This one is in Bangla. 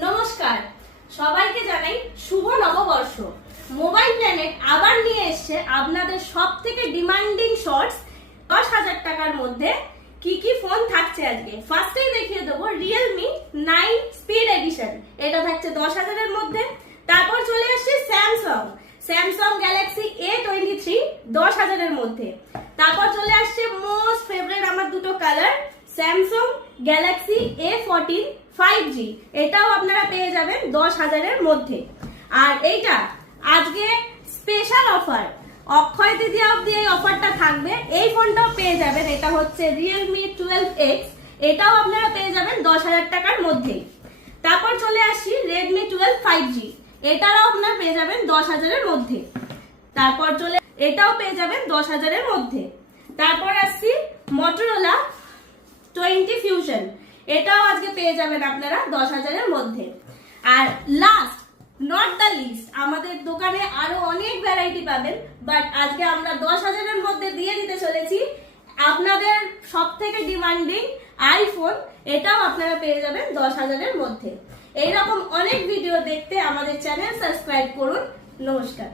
নমস্কার, সবাইকে জানাই শুভ নববর্ষ। মোবাইল প্ল্যানেট আবার নিয়ে এসেছে আপনাদের সবথেকে ডিমান্ডিং শর্টস 10,000 টাকার মধ্যে কি কি ফোন থাকছে আজকে। ফার্স্টেই দেখিয়ে দেবো Realme 9 স্পিড এডিশন, এটা থাকছে 10,000 এর মধ্যে। তারপর চলে আসছে স্যামসাং গ্যালাক্সি A23 10,000 এর মধ্যে। তারপর চলে আসছে মোস্ট ফেভারিট আমার দুটো colour Samsung Galaxy A14 5G, এটাও আপনারা পেয়ে যাবেন 10,000 এর মধ্যে। আর এইটা আজকে স্পেশাল অফার, অক্ষয় তৃতীয়া অবধি এই অফারটা থাকবে। এই ফোনটাও পেয়ে যাবেন, এটা হচ্ছে Realme 12X, এটাও আপনারা পেয়ে যাবেন 10,000 টাকার মধ্যেই। তারপর চলে আসছি Redmi 12 5G, এটাও আপনারা পেয়ে যাবেন 10,000 এর মধ্যে। তারপর এটাও পেয়ে যাবেন 10,000 এর মধ্যে। তারপর আসছি Motorola 20 Fusion, এটাও আজকে পেয়ে যাবেন আপনারা 10,000 এর মধ্যে। আর লাস্ট নট দ্য লিস্ট, আমাদের দোকানে আরো অনেক ভ্যারাইটি পাবেন, বাট আজকে আমরা 10,000 এর মধ্যে দিয়ে দিতে চলেছি আপনাদের সবথেকে ডিমান্ডিং আইফোন, এটাও আপনারা পেয়ে যাবেন 10,000 এর মধ্যে। এইরকম অনেক ভিডিও দেখতে আমাদের চ্যানেল সাবস্ক্রাইব করুন। নমস্কার।